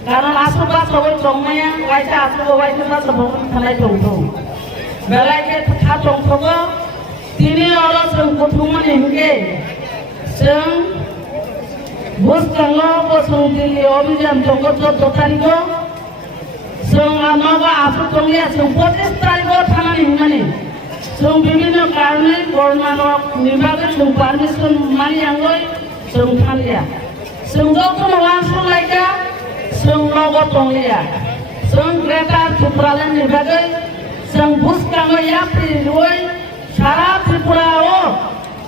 Karena asup sawai congmaya, waisa asup waisa sabuk thalai congtong. Belai ke tha congtongo, tini orang sengkutungan hingga, seng bus kango bosong dili obijan conggo dotarigo, seng amaga asup congya seng 25 tarigo thana hingmani, seng bibino karne korna nibaga seng permission mani angoi seng thalia, seng jokon wansul laika. Seng logo tonglia, seng kereta Tripuralan nibagai, seng bus kang yapri luai, syarat Tripura o,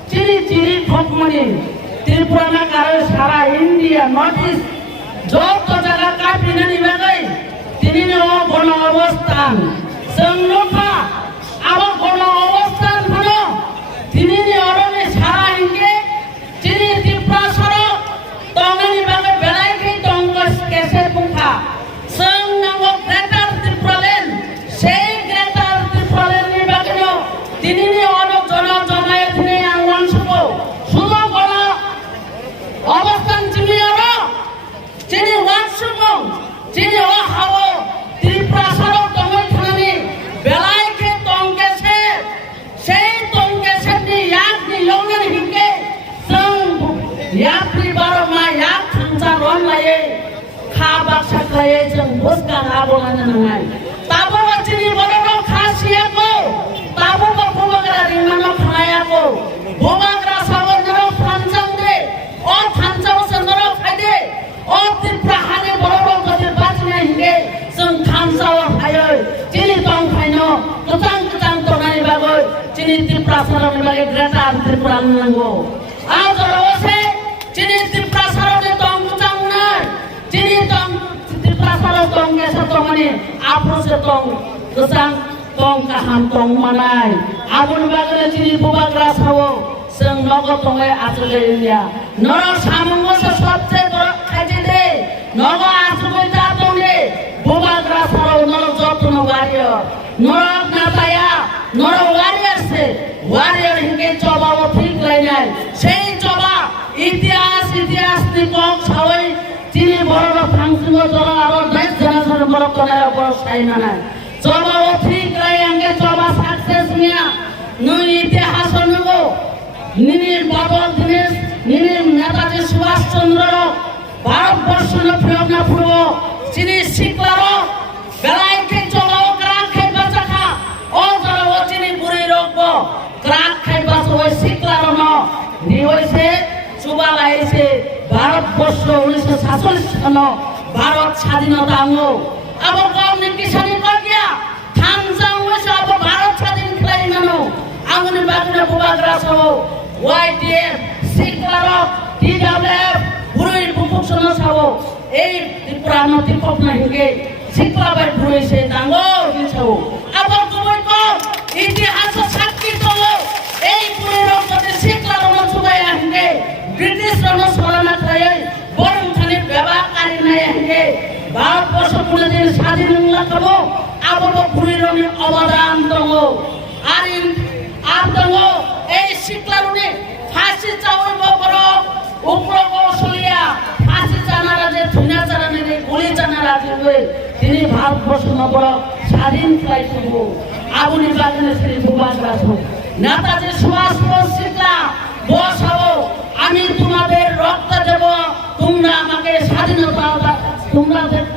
ciri-ciri top money, Tripura nakar syarat India, Northeast, joto jaga kapina nibagai, tini no kono awastan, seng lupa, awak kono awastan kono, tini ni orang ni syarat India, ciri Tripura syarat, tonga nibagai belai ke tonggas kese pungka, seng nangok greater Tripuralan, sei greater Tripuralan nibagai no, tini ni orang jona ya tini yang wansuko, sudah kono awastan cini orang, cini wansuko, cini hawo, Tripura syarat tonga thani, belai ke tongkese, sei tongkese ni yak ni longan hingke, seng yak ni baru ma yak ron laye khabak saklaye jeng buskan abolan nangai tabo wajini bororo khasiya ko tabo ko bubagra rimano khaya ko bubagra sawo nero phanjang de o phanjang sangro khaide o Tripura hane bororo gadir bajne hinge jeng khamsawa khayo chini tong khaino kutang tonai bagoi chini Tripura sarone bage greater Tripura nango ajoro se chini Tripura sarone tong Ciri tong Tripura syarat tong kesa tong ni, apro se tong kesang tong kaham tong manai. Abun bagre ciri bubagra sawo, seng nogo tonge asle India. Noro samungo se sabse dorok kaji de, nogo asle jatong de, bubagra sawo noro jotono warrior, noro nataya, noro warrior se, warrior hinge coba wo ঠিক lainai, sei coba itias ni kong sawai. Ciri bororo fangsungo jora aro next generation bororo konaya bororo saina nai. Coba o ঠিক layange coba success niya, nui itihas nugo, nini babal dinesh, nini Netaji Subhash Chandra, Bharatborsh no priyog na purbo, ciri siklaro, belai ke coba o krak khai bacha kha, o jora o ciri puri rokbo, krak khai bacha o siklaro no, ni hoise সুবাল আইছে ভারতবর্ষ 1947 সন ভারত স্বাধীনতা আঙ্গো আবার গাওনি কিসানি করিয়া থানজাং হইছে আবার ভারত স্বাধীন খেলাই নানো আঙ্গনি বাগনা বুবাগরা সহ ওয়াইটিএফ সিকলার টিডব্লিউএফ পুরুই বুকুসন সহ এই ত্রিপুরা নদী কখনো হিগে শিক্ষাবাই ঘুরেছে দাঙ্গো হিসাও আবার তুমি কম ইতিহাস সাক্ষী তো এই পুরীর মধ্যে শিক্ষার অনুসুবাই হিগে ব্রিটিশ অনুসরণা করে বরং খালি ব্যবহারকারী নাই হিগে ভারতবর্ষ পুরীর স্বাধীন লাগাব আবার পুরীর অবদান দঙ্গ আর দঙ্গ এই শিক্ষার ফাঁসি চাওয়ার বড় উপর কৌশলিয়া ফাঁসি জানারা যে ধুনা জানানে গুলি জানারা দিবে তিনি ভারতবর্ষ নবর স্বাধীন ফ্লাই করব আগুনি বাগানে শ্রী সুভাষ রাখো নেতাজি সুভাষ শিক্ষা বসাবো আমি তোমাদের রক্ত দেব তোমরা আমাকে স্বাধীনতা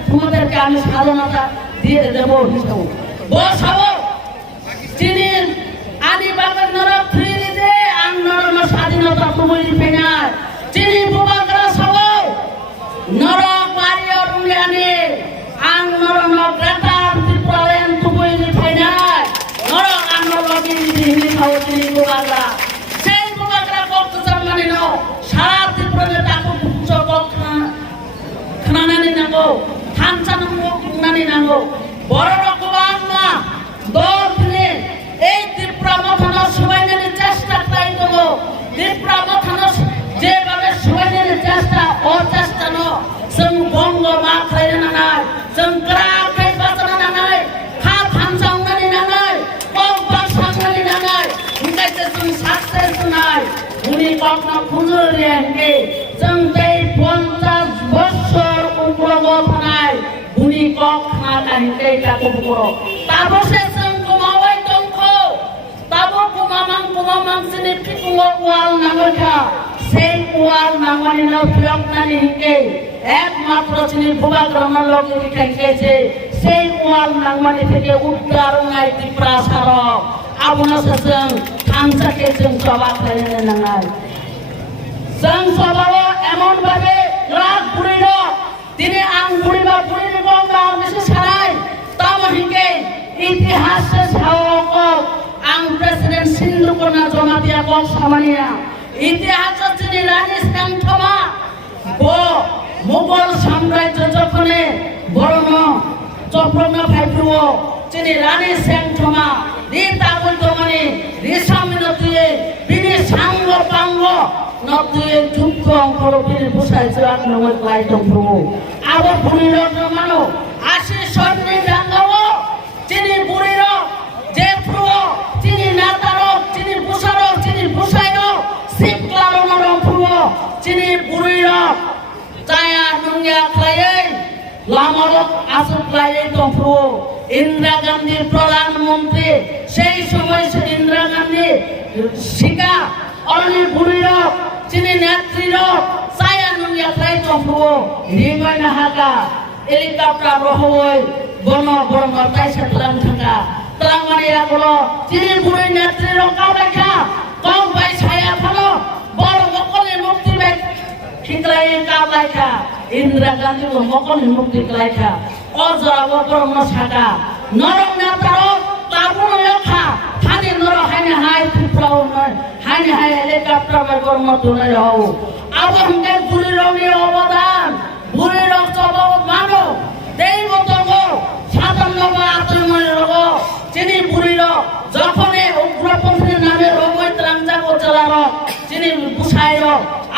তোমাদেরকে আমি স্বাধীনতা দিয়ে দেব বসাবো তিনি আদি বাগান নরক ফ্রি দিতে আন্দোলন স্বাধীনতা তুমি ফেনার তিনি বুবাগরা সব নরক বাড়িয়র উলিয়ানে আন্দোলন গ্রেটার ত্রিপুরালেন তুমি ফেনার নরক আন্দোলন হিন্দি খাও তিনি বুবাগরা সেই বুবাগরা বক্ত জার্মানি ন সারা ত্রিপুরাতে তাকে উচ্চ খানানি নাঙ্গো থানচা নাঙ্গো নাঙ্গো বড় রকম না দল দিনে এই ত্রিপুরা মথানো সবাই নিয়ে চেষ্টা তাই দেবো ত্রিপুরা মথানো যেভাবে সবাই নিয়ে চেষ্টা অচেষ্টা ন जों बंग मा खायना नाय जों ग्राफै बाजाना नाय खा फानसांनानै नाय कम बासांनानै नाय इंगायसे जों साक्सेस नाय उनि कखनो खुजुरे हेंगे जों दै 50 বছর उपलग थानाय उनि कखना हेंगे काको बरो ताबसे जों कुमावै दंखौ ताबो कुमामां सिनि फिकुङो वाल नांगोखा সেই ওয়াল নাঙ্গনি না ফিয়কনানি হিকে একমাত্র চিনি ভূভাগ্রহণের লগে লিখাইছে সেই ওয়াল নাঙ্গনি থেকে উত্তর নাই ত্রিপুরা সারক আবুনা সাজং থানসাকে जों সবা খাইনে নাঙাই जों সবাও এমন ভাবে রাগ পুরিল তিনি আং পুরিবা পুরিনি গঙ্গা বেশি সারাই তাম হিকে ইতিহাসে সাওক আং প্রেসিডেন্ট সিন্ধুকোনা জমা দিয়া কক সামানিয়া ইতিহাস চিনি রানী স্যাংথমা মোগল সাম্রাজ্য যখন বরণ চক্রমে ফাইফ্রুও চিনি রানী স্যাংথমা রিতাগুল দমানি রিসামিনতুয়ে বিনি সাঙ্গ পাঙ্গ নতুয়ে যুক্ত অঙ্কর বিনি বুসাই জোয়াক নময় ক্লাই দংফ্রুও আবো ভুনির মানো আশি সৈনিক রাঙ্গাও চিনি বুড়ির যে ফ্রুও চিনি নাতারো চিনি বুসারো চিনি বুসাইরো সিকলারো নরফ্রুও চিনি বুড়ির চায়া নুঙ্গিয়া খাইয়ে লামারক আসুক লাইয়ে দংফ্রুও ইন্দিরা গান্ধী প্রধানমন্ত্রী সেই সময় ইন্দিরা গান্ধী শিকা অরণি বুড়ির চিনি নেত্রীর চায়া নুঙ্গিয়া খাই দংফ্রুও রিঙ্গয় নাহাকা হেলিকপ্টার রহওই বন বরম তাইসা তলাং থাকা তলাংমানি আগলো চিনি বুড়ি নেত্রীর কাবাইখা কম বাই ছায়া ফালো বড় মকলি মুক্তি বাই ঠিকলাই কাবাইখা ইন্দিরা গান্ধী মকলি মুক্তি কালাইখা অজরাবো বরম সাকা নরম নেতারো তাবুন লখা থানি নর হাইনে হাই ফুফলাও নয় হাইনে হাই হেলিকপ্টার বাই বরম দুনাই হও আবহঙ্গে বুড়ির অবদান বুড়ির স্বভাব মানো দেব দঙ্গ সাধারণ আত্মময় রোগ চিনি বুড়ির যখন উগ্রপন্থীর নামে রোগই ত্রাঞ্জাগো চালার চিনি বুসাইর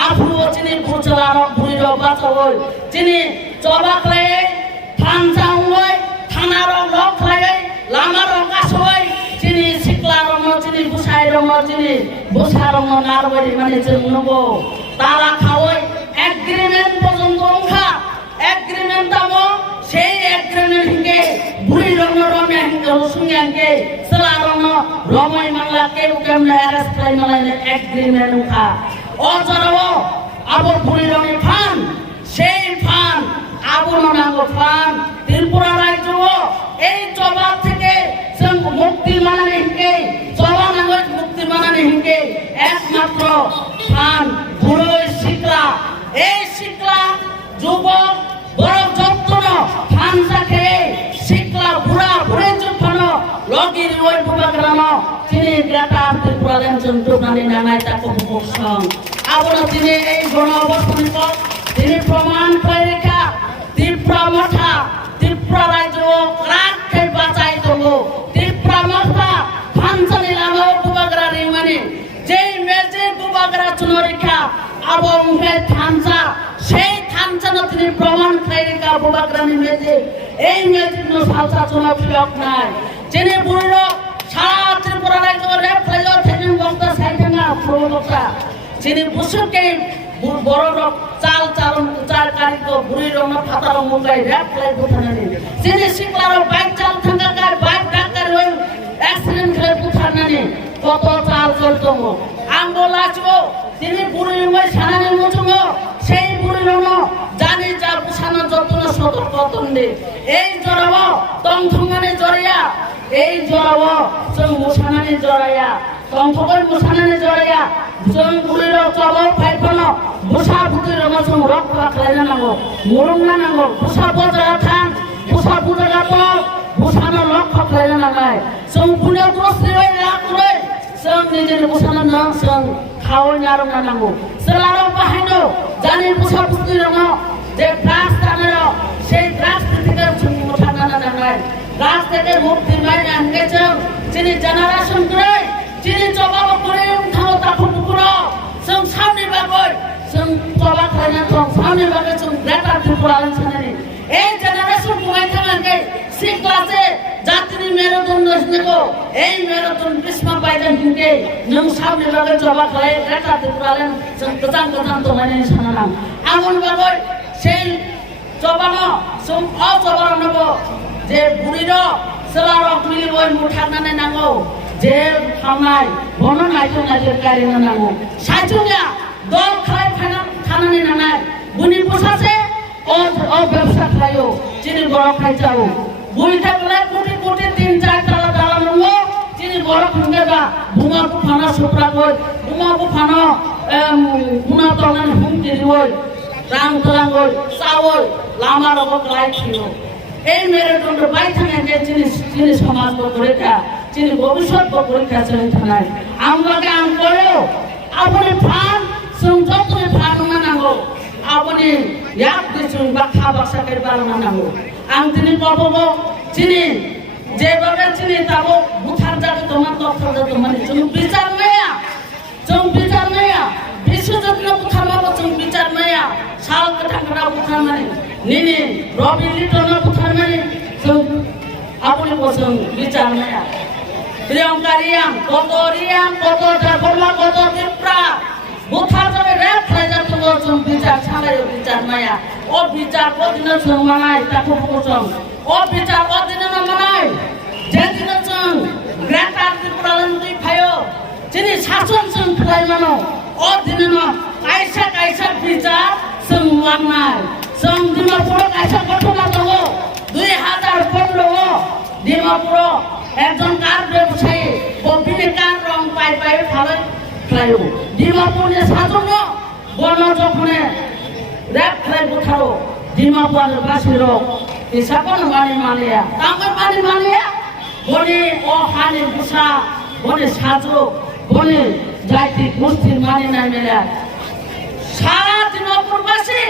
আফুও চিনি বুচালার বুড়ির বাঁচবই চিনি চবাক লাগে থানসাউই থানার লক লাগে লামার কাছই চিনি শিকলার চিনি বুসাইর চিনি বুসার নারবাড়ি মানে जों নবো তারা খাওই এগ্রিমেন্ট পর্যন্ত অংশা এগ্রিমেন্ট দামো সেই এগ্রিমেন্ট হিকে বুড়ি রঙ রমে হিকে রসুঙ্গে হিকে সেলা রঙ রমাই মাংলা কেউ কেমনে অ্যারেস্ট খাই মালাইনে এগ্রিমেন্ট উঠা অজরাও আবো বুড়ি রঙে ফান সেই ফান আবো নাঙ্গ ফান ত্রিপুরা রাজ্য এই জবাব থেকে जों মুক্তি মানানে হিকে জবা নাঙ্গ মুক্তি মানানে হিকে একমাত্র ফান বুড়ো শিকলা এই শিকলা যুবক বড় যত্ন ফানসাকে শিকলা বুড়া বুড়ে যুফান লগির ওই বুবাগ্রাম তিনি গ্রেটা ত্রিপুরা রেঞ্জন টুকানি নানাই তাকে বসং আবনা তিনি এই গণ অবস্থান তিনি প্রমাণ করে রেখা bubagrani meje ei meje no salsa chona fiok nai jene buriro sara tripura rajyo rap rajyo thejin bokta saithanga probota jene busuke বড় চাল চালন চার কারিক বুড়ি রং ফাতার মুগাই র‍্যাপ লাই বুথানানি জেনে শিকলার বাইক চাল থাঙ্গাকার বাইক ডাকার হই অ্যাক্সিডেন্ট করে বুথানানি কত চাল চলতো আমগো লাচবো তিনি বুড়ি মই সানানি মুচুমো সেই বুড়ি রং জানি যা বুছানো যতন সদর কতন্ডে এই জরাব তং থঙ্গানি জরিয়া এই জরাব जों মুছানানি জরায়া তংথগৈ মুছানানি জরায়া जों বুড়ি রং চলো ফাইফনো बुसा बुद्ध रमजों रक खालायनो नांगौ मुरुंना नांगौ बुसा बजारा थां बुसा बुजारा तो बुसानो रक खालायनो नांगाय जों बुनियाव दसरिबाय लाखरै जों निजेनि बुसानो नों जों खावै नारंना नांगौ सोलारो बाहायनो जानि बुसा बुद्ध रम जे ड्राग्स दानो সেই ड्राग्स থেকে जों मोठाना नांगाय ड्राग्स থেকে मुक्ति मायना हांगे जों जिनि जेनारेशन करे जिनि जबाब करे उठाव ताखौ बुकुरो जों सामनि बागै जों तबा खायना दं सामने बागै जों ग्रेटा त्रिपुरानि साननि এই জেনারেশন बुङाय थाङाखै सि क्लासे जातिनि मेरुदन नसनेको এই मेरुदन बिस्मा बायदों हिंगे नों सामने बागै तबा खाय ग्रेटा त्रिपुरानि जों गोजान गोजान दंनायनि सानना आंगन बागै সেই तबानो जों अ तबारनबो जे बुरिरो सोलारक मिलिबय मुथारनानै नांगौ जे खामनाय बनो नायजों नायजों गारिनो नांगौ साइजोंया दल खाय खानानै नांनाय बुनि पोसासे ओ व्यवसा खायो जिनि बड़ खायजाओ बुनि थाकले कोटि कोटि 3-4 ताला ताला नंगौ जिनि बड़ खुंगेबा बुमा बुफाना सप्रागय बुमा बुफाना मुना तंगानि हुमदिरिवय रां तलांगय सावय लामा रगक लाइखियो এই মেরুদণ্ড বাই থাকা যে যিনি সমাজ পরীক্ষা যিনি ভবিষ্যৎ পরীক্ষা চলে থানায় আমরাকে আম করেও আপনি ফান जों जतने फानना नांगौ आपनि याक दिसुं बा खाबासा के बारना नांगौ आं दिनै बाबो जिनि जेबाबे जिनि ताबो बुथार जादो दमान दखर जादो माने जों बिचार नाया बिसु जतने बुथारमाबो जों बिचार नाया साल कथांगरा बुथार माने निनि रबि लिटना बुथार माने जों आपनि बोसों बिचार नाया प्रियंकारियां कत जागरमा कत दिप्रा बुथार जाबाय र‍्याप खालायजाथ'गौ जों बिचार सालायो बिचार नाया अ बिचार अदिनो जों मानाय ताखौ बुङो जों अ बिचार अदिनो मानाय जेदिनो जों ग्रेटा त्रिपुरानि फायो जिनि शासन जों खालायमानो अदिनो कायसा बिचार जों लांनाय जों डिमापुराव कायसा घटना दङ 2015 डिमापुराव एकजन कार व्यवसायी बबिनि कार रं पाइ थाबाय खालायो डिमापुरनि साजोंनो बन जखने र‍्याप खालाय बुथारो डिमापुर बासिरो हिसाबन मानिया तांगै मानिया बनि अ हानि बुसा बनि साजो बनि जाति गोष्ठी मानिनाय मेला सारा डिमापुरबासि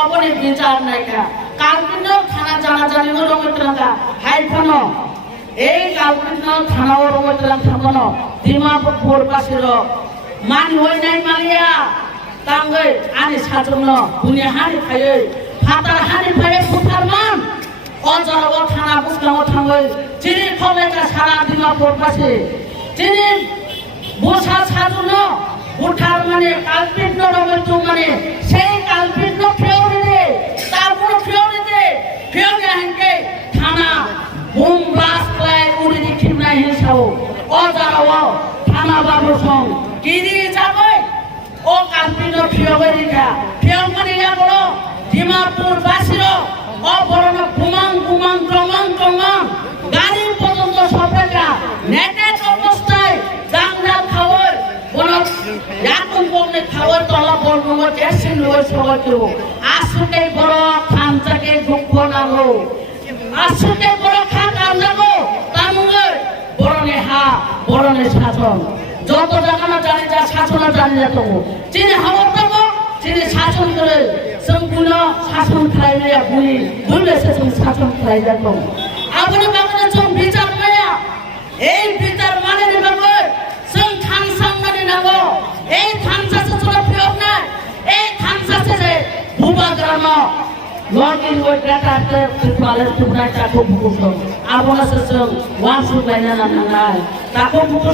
अबनि बिचार नायका कालकिनो थाना जाना जानिनो रंगैतलांगा हाइफनो এই কালকিनो थानाव रंगैतलां थांगनो डिमापुर बासिरो मानि होइनाय मालिया तांगै आनि साजोंनो बुनि हानि फायै फातार हानि फायै बुथारमान अजराव थाना बुसगाव थांगै जिनि खलायका सारा डिमापुर बासि जिनि बुसा साजोंनो बुथार माने कालपिनो रंगैतु माने সেই कालपिनो फेवरिदे तारपुर फेवरिदे हांके थाना बुम ब्लास्ट क्लाय उरिनि खिमनाय हिसाव अजराव थाना बाबु सं किरि जाबाय ओ कालपिनो फियगरिया बड़ो डिमापुर बासिरो ओ बड़नो गुमां गाड़ी पर्यন্ত सफरेका नेटेड अवस्थाय जांगाल खावर बनो याकुम बमने खावर तला बलगो केसिन लय सगतिरो आसुके बड़ो खानजाके गुखनांगौ आसुके बड़ो खानजागो तामुङै बड़ने हा बड़ने शासन যত জায়গা জানি যা শাসন জানি যা দङ যিনি হাওয়ার দङ যিনি শাসন করে সম্পূর্ণ শাসন খাইনাया বুঝলেছে जों শাসন খাইजा दङ আপনি বাংলা जों বিচার নায়া এই বিচার মানে নিবাগৈ जों थांसांनानै नांगौ এই थांसासे जों फियब ना এই थांसासे जे भुबा ग्राम lagi buat kata terpalet tunai takut buku. Abang asal wang sudah nana nana takut buku.